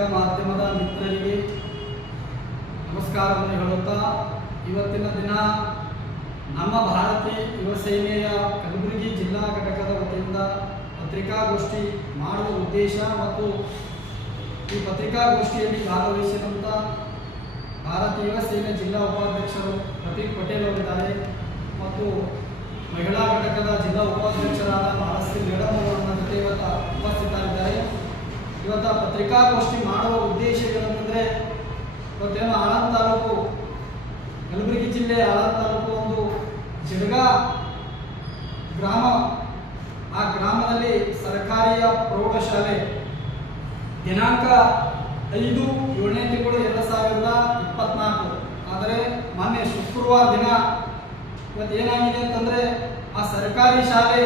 ಪತ್ರಿಕಾ ಮಾಧ್ಯಮದ ಮಿತ್ರರಿಗೆ ನಮಸ್ಕಾರವನ್ನು ಹೇಳುತ್ತಾ, ಇವತ್ತಿನ ದಿನ ನಮ್ಮ ಭಾರತೀಯ ಯುವ ಸೇನೆಯ ಕಲಬುರಗಿ ಜಿಲ್ಲಾ ಘಟಕದ ವತಿಯಿಂದ ಪತ್ರಿಕಾಗೋಷ್ಠಿ ಮಾಡುವ ಉದ್ದೇಶ ಮತ್ತು ಈ ಪತ್ರಿಕಾಗೋಷ್ಠಿಯಲ್ಲಿ ಭಾಗವಹಿಸಿದಂಥ ಭಾರತೀಯ ಯುವ ಸೇನೆ ಜಿಲ್ಲಾ ಉಪಾಧ್ಯಕ್ಷರು ಪ್ರತೀಕ್ ಪಟೇಲ್ ಅವರಿದ್ದಾರೆ ಮತ್ತು ಮಹಿಳಾ ಘಟಕದ ಜಿಲ್ಲಾ ಉಪಾಧ್ಯಕ್ಷರಾದ ಮಹಾಶ್ರೀ ಮೇಡಮ್ ಅವರು ನಮ್ಮ ಜೊತೆ ಇವತ್ತು ಉಪಸ್ಥಿತರಿದ್ದಾರೆ. ಇವತ್ತು ಪತ್ರಿಕಾಗೋಷ್ಠಿ ಮಾಡುವ ಉದ್ದೇಶ ಏನಂತಂದರೆ, ಇವತ್ತೇನು ಆಳಂದ ತಾಲೂಕು ಕಲಬುರಗಿ ಜಿಲ್ಲೆ ಆಳಂದ ತಾಲೂಕು ಒಂದು ಜಿಡಗಾ ಗ್ರಾಮ, ಆ ಗ್ರಾಮದಲ್ಲಿ ಸರ್ಕಾರಿಯ ಪ್ರೌಢಶಾಲೆ ದಿನಾಂಕ 5/7/2024 ಆದರೆ ಮೊನ್ನೆ ಶುಕ್ರವಾರ ದಿನ ಇವತ್ತು ಏನಾಗಿದೆ ಅಂತಂದರೆ, ಆ ಸರ್ಕಾರಿ ಶಾಲೆ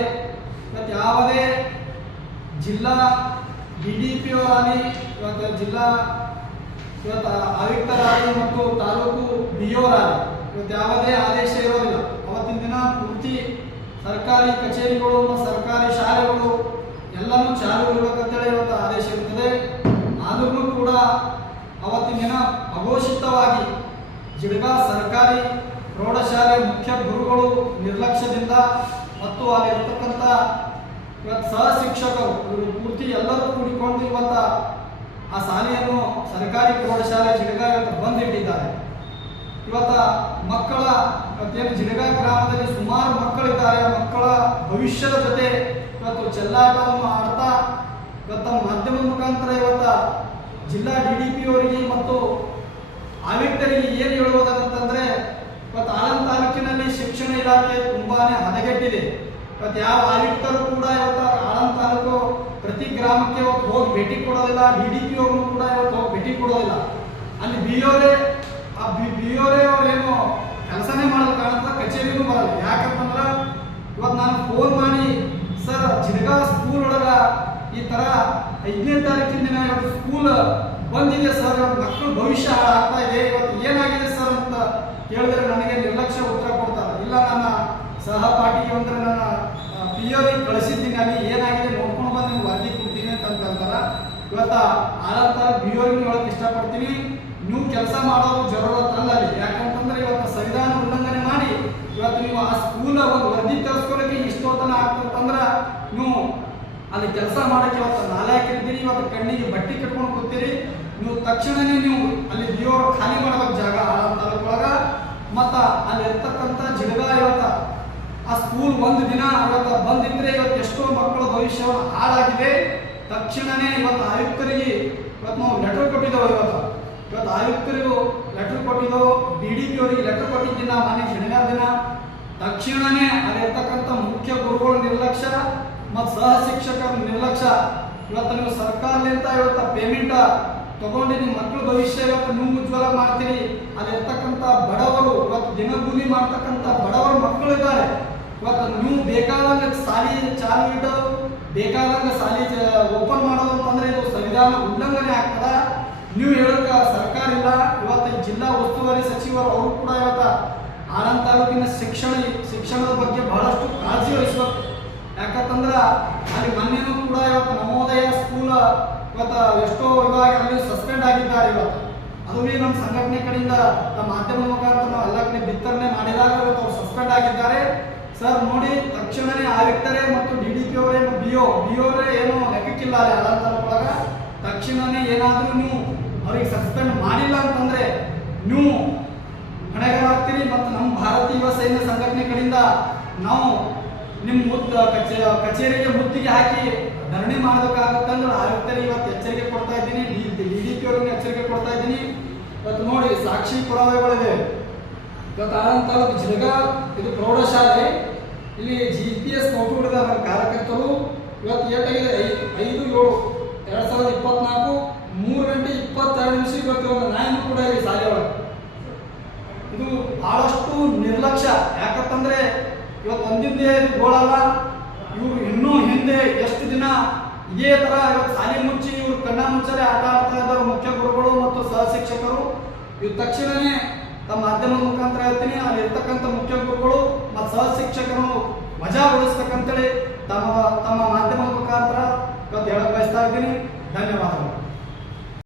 ಇವತ್ತು ಯಾವುದೇ ಜಿಲ್ಲಾ DDP ಅವರಾಗಲಿ, ಇವತ್ತು ಜಿಲ್ಲಾ ಇವತ್ತು ಆಯುಕ್ತರಾಗಲಿ ಮತ್ತು ತಾಲೂಕು BO ಅವರಾಗಲಿ ಇವತ್ತು ಯಾವುದೇ ಆದೇಶ ಇರೋದಿಲ್ಲ. ಅವತ್ತಿನ ದಿನ ಪೂರ್ತಿ ಸರ್ಕಾರಿ ಕಚೇರಿಗಳು ಮತ್ತು ಸರ್ಕಾರಿ ಶಾಲೆಗಳು ಎಲ್ಲನೂ ಚಾಲೂ ಇರಬೇಕಂತೇಳಿ ಇವತ್ತು ಆದೇಶ ಇರುತ್ತದೆ. ಆದರೂ ಕೂಡ ಅವತ್ತಿನ ದಿನ ಅಘೋಷಿತವಾಗಿ ಜಿಡಗಾ ಸರ್ಕಾರಿ ಪ್ರೌಢಶಾಲೆ ಮುಖ್ಯ ಗುರುಗಳು ನಿರ್ಲಕ್ಷ್ಯದಿಂದ ಮತ್ತು ಅಲ್ಲಿರ್ತಕ್ಕಂಥ ಇವತ್ತು ಸಹ ಶಿಕ್ಷಕರು ಇವರು ಪೂರ್ತಿ ಎಲ್ಲರೂ ಕೂಡಿಕೊಂಡು ಇವತ್ತು ಆ ಶಾಲೆಯನ್ನು ಸರ್ಕಾರಿ ಪ್ರೌಢಶಾಲೆ ಜಿಡಗಾ ಇವತ್ತು ಬಂದಿಟ್ಟಿದ್ದಾರೆ. ಇವತ್ತು ಮಕ್ಕಳ ಇವತ್ತೇನು ಜಿಡಗಾ ಗ್ರಾಮದಲ್ಲಿ ಸುಮಾರು ಮಕ್ಕಳಿದ್ದಾರೆ. ಮಕ್ಕಳ ಭವಿಷ್ಯದ ಜೊತೆ ಇವತ್ತು ಚೆಲ್ಲಾಟವನ್ನು ಆಡ್ತಾ ಇವತ್ತು ಮಾಧ್ಯಮ ಮುಖಾಂತರ ಇವತ್ತು ಜಿಲ್ಲಾ DDP ಅವರಿಗೆ ಮತ್ತು ಆಯುಕ್ತರಿಗೆ ಏನು ಹೇಳುವುದಂತಂದರೆ, ಇವತ್ತು ಆಳಂದ ತಾಲೂಕಿನಲ್ಲಿ ಶಿಕ್ಷಣ ಇಲಾಖೆ ತುಂಬಾನೇ ಹದಗೆಟ್ಟಿದೆ. ಇವತ್ತು ಯಾವ ಆಯುಕ್ತರು ಕೂಡ ಇವತ್ತು ಆಳಂದ ತಾಲೂಕು ಪ್ರತಿ ಗ್ರಾಮಕ್ಕೆ ಇವತ್ತು ಹೋಗಿ ಭೇಟಿ ಕೊಡೋದಿಲ್ಲ. DDP ಅವರು ಕೂಡ ಇವತ್ತು ಹೋಗಿ ಭೇಟಿ ಕೊಡೋದಿಲ್ಲ. ಅಲ್ಲಿ BO ಅವರೇನು ಕೆಲಸನೇ ಮಾಡೋದು ಕಾಣುತ್ತೆ, ಕಚೇರಿನೂ ಬರಲ್ಲ. ಯಾಕಂತಂದ್ರೆ ಇವತ್ತು ನಾನು ಫೋನ್ ಮಾಡಿ, ಸರ್ ಜಿಡಗಾ ಸ್ಕೂಲ್ ಒಳಗ ಈ ಥರ 5ನೇ ತಾರೀಕಿನ ದಿನ ಇವತ್ತು ಸ್ಕೂಲ್ ಬಂದಿದೆ ಸರ್, ಮಕ್ಕಳು ಭವಿಷ್ಯ ಆಗ್ತಾ ಇದೆ, ಇವತ್ತು ಏನಾಗಿದೆ ಸರ್ ಅಂತ ಹೇಳಿದ್ರೆ ನನಗೆ ನಿರ್ಲಕ್ಷ್ಯ ಉತ್ತರ ಕೊಡ್ತಾರೆ. ಇಲ್ಲ, ನನ್ನ ಸಹಪಾಠಿಗೆ ಅಂದ್ರೆ ನನ್ನ PO ಕಳಿಸಿದ್ದೀನಿ, ಅಲ್ಲಿ ಏನಾಗಿದೆ ನೋಡ್ಕೊಂಡು ಬಂದು ನಿಮ್ಗೆ ವರದಿ ಕೊಡ್ತೀನಿ ಅಂತ ಅಂತಾರೆ. ಇವತ್ತು ಆಳಂದ BO ಹೇಳಕ್ಕೆ ಇಷ್ಟಪಡ್ತೀನಿ, ನೀವು ಕೆಲಸ ಮಾಡೋದು ಜರೂರತ್ ಅಲ್ಲ ಅಲ್ಲಿ. ಯಾಕಂತಂದ್ರೆ ಇವತ್ತು ಸಂವಿಧಾನ ಉಲ್ಲಂಘನೆ ಮಾಡಿ ಇವತ್ತು ನೀವು ಆ ಸ್ಕೂಲ್ ಒಂದು ವರದಿ ತರಿಸ್ಕೊಳ್ಳೋಕೆ ಇಷ್ಟೊತ್ತನ ಆಗ್ತಂದ್ರೆ ನೀವು ಅಲ್ಲಿ ಕೆಲಸ ಮಾಡೋಕ್ಕೆ ಇವತ್ತು ನಾಲ್ಕಿರ್ತೀರಿ, ಇವತ್ತು ಕಣ್ಣಿಗೆ ಬಟ್ಟೆ ಕಟ್ಕೊಂಡು ಕೂತೀರಿ. ನೀವು ತಕ್ಷಣನೇ ನೀವು ಅಲ್ಲಿ BO ಖಾಲಿ ಮಾಡಬೇಕು ಜಾಗ ಆಳಂದ ತಾಲೂಕೊಳಗ. ಮತ್ತು ಅಲ್ಲಿ ಇರ್ತಕ್ಕಂಥ ಜಿಡಗಾ ಇವತ್ತು ಆ ಸ್ಕೂಲ್ ಒಂದು ದಿನ ಇವತ್ತು ಬಂದಿದ್ರೆ ಇವತ್ತು ಎಷ್ಟೋ ಮಕ್ಕಳ ಭವಿಷ್ಯವನ್ನು ಹಾಳಾಗಿದೆ. ತಕ್ಷಣನೇ ಇವತ್ತು ಆಯುಕ್ತರಿಗೆ ಇವತ್ತು ನಾವು ಲೆಟರ್ ಕೊಟ್ಟಿದ್ದೇವೆ. ಇವತ್ತು ಆಯುಕ್ತರಿಗೂ ಲೆಟರ್ ಕೊಟ್ಟಿದ್ದೆವು, DDP ಅವರಿಗೆ ಲೆಟರ್ ಕೊಟ್ಟಿದ್ದಿನ ಮನೆ ಜಿಡಗಾ ದಿನ. ತಕ್ಷಣನೇ ಅಲ್ಲಿರ್ತಕ್ಕಂಥ ಮುಖ್ಯ ಗುರುಗಳ ನಿರ್ಲಕ್ಷ್ಯ ಮತ್ತು ಸಹ ಶಿಕ್ಷಕರ ನಿರ್ಲಕ್ಷ್ಯ. ಇವತ್ತು ನೀವು ಸರ್ಕಾರದಿಂದ ಇವತ್ತು ಪೇಮೆಂಟ್ ತಗೊಂಡು ನಿಮ್ಮ ಮಕ್ಕಳ ಭವಿಷ್ಯ ಇವತ್ತು ನೀವು ಉಜ್ವಲ ಮಾಡ್ತೀರಿ. ಅಲ್ಲಿರ್ತಕ್ಕಂಥ ಬಡವರು ಇವತ್ತು ದಿನಗೂಲಿ ಮಾಡ್ತಕ್ಕಂಥ ಬಡವರ ಮಕ್ಕಳಿದ್ದಾರೆ. ಇವತ್ತು ನೀವು ಬೇಕಾದಂಗೆ ಶಾಲೆ ಚಾಲು ಇಟ್ಟು ಬೇಕಾದಂಗೆ ಶಾಲೆ ಓಪನ್ ಮಾಡೋದು ಅಂತಂದ್ರೆ ಇದು ಸಂವಿಧಾನ ಉಲ್ಲಂಘನೆ ಆಗ್ತದ. ನೀವು ಹೇಳೋಕೆ ಸರ್ಕಾರ ಇಲ್ಲ. ಇವತ್ತು ಜಿಲ್ಲಾ ಉಸ್ತುವಾರಿ ಸಚಿವರು ಅವರು ಕೂಡ ಇವತ್ತು ಆಳಂದ ತಾಲೂಕಿನ ಶಿಕ್ಷಣದ ಬಗ್ಗೆ ಬಹಳಷ್ಟು ಕಾಳಜಿ ವಹಿಸಬೇಕು. ಯಾಕಂತಂದ್ರೆ ಅಲ್ಲಿ ಮೊನ್ನೆನೂ ಕೂಡ ಇವತ್ತು ನವೋದಯ ಸ್ಕೂಲ್ ಇವತ್ತು ಎಷ್ಟೋ ಇವಾಗ ಅಲ್ಲಿ ಸಸ್ಪೆಂಡ್ ಆಗಿದ್ದಾರೆ. ಇವತ್ತು ಅದು ನಮ್ಮ ಸಂಘಟನೆ ಕಡೆಯಿಂದ ನಮ್ಮ ಮಾಧ್ಯಮ ಮುಖಾಂತರ ನಾವು ಎಲ್ಲ ಕಡೆ ಬಿತ್ತರಣೆ ಮಾಡಿದಾಗ ಇವತ್ತು ಅವ್ರು ಸಸ್ಪೆಂಡ್ ಆಗಿದ್ದಾರೆ. ಸರ್ ನೋಡಿ, ತಕ್ಷಣನೇ ಆಯುಕ್ತರೇ ಮತ್ತು DDP ಅವರೇ BO ಅವರೇ ಏನೋ ಲೆಕ್ಕಕ್ಕಿಲ್ಲ ಅಲ್ಲಿ ಆಳಂದ ತಾಲೂಕೊಳಗ. ತಕ್ಷಣನೇ ಏನಾದರೂ ನೀವು ಅವ್ರಿಗೆ ಸಸ್ಪೆಂಡ್ ಮಾಡಿಲ್ಲ ಅಂತಂದ್ರೆ ನೀವು ಹೊಣೆಗಾರಾಗ್ತೀರಿ. ಮತ್ತು ನಮ್ಮ ಭಾರತೀಯ ಯುವ ಸೈನ್ಯ ಸಂಘಟನೆ ಕಡೆಯಿಂದ ನಾವು ನಿಮ್ಮ ಕಚೇರಿಗೆ ಮುತ್ತಿಗೆ ಹಾಕಿ ಧರಣಿ ಮಾಡಬೇಕಾಗುತ್ತಂದ್ರೆ ಆಯುಕ್ತರಿಗೆ ಇವತ್ತು ಎಚ್ಚರಿಕೆ ಕೊಡ್ತಾ ಇದ್ದೀನಿ, DDP ಅವ್ರಿಗೆ ಎಚ್ಚರಿಕೆ ಕೊಡ್ತಾ ಇದ್ದೀನಿ. ಇವತ್ತು ನೋಡಿ, ಸಾಕ್ಷಿ ಪುರಾವೆಗಳಿವೆ. ಇವತ್ತು ಆಳಂದ ತಾಲೂಕು ಜಿಡಗಾ ಇದು ಪ್ರೌಢಶಾಲೆ, ಇಲ್ಲಿ GPS ಫೋಟೋ ಹಿಡಿದ ನಮ್ಮ ಕಾರ್ಯಕರ್ತರು. ಇವತ್ತು ಏಟಾಗಿದೆ 5/7/2024 3:22 ಇವತ್ತು ಒಂದು ನಾಯಿನೂ ಕೂಡ ಇದೆ ಶಾಲೆ ಒಳಗೆ. ಇದು ಬಹಳಷ್ಟು ನಿರ್ಲಕ್ಷ್ಯ. ಯಾಕಂತಂದ್ರೆ ಇವತ್ತು ಒಂದಿಂದೇ ಗೋಳಲ್ಲ, ಇವರು ಇನ್ನೂ ಹಿಂದೆ ಎಷ್ಟು ದಿನ ಇದೇ ಥರ ಇವತ್ತು ಶಾಲೆ ಮುಚ್ಚಿ ಇವರು ಕಣ್ಣ ಮುಚ್ಚಲೆ ಆಟ ಆಡ್ತಾ ಇದ್ದಾರೆ ಮುಖ್ಯ ಗುರುಗಳು ಮತ್ತು ಸಹ ಶಿಕ್ಷಕರು. ಇವ್ರು ತಕ್ಷಣವೇ ತಮ್ಮ ಮಾಧ್ಯಮದ ಮುಖಾಂತರ ಹೇಳ್ತೀನಿ, ಅಲ್ಲಿ ಇರ್ತಕ್ಕಂಥ ಮುಖ್ಯ ಗುರುಗಳು ಮತ್ತು ಸಹ ಶಿಕ್ಷಕರನ್ನು ವಜಾಗೊಳಿಸ್ತಕ್ಕಂತೇಳಿ ತಮ್ಮ ಮಾಧ್ಯಮದ ಮುಖಾಂತರ ಇವತ್ತು ಹೇಳಕ್ ಬಯಸ್ತಾ ಇದ್ದೀನಿ. ಧನ್ಯವಾದಗಳು.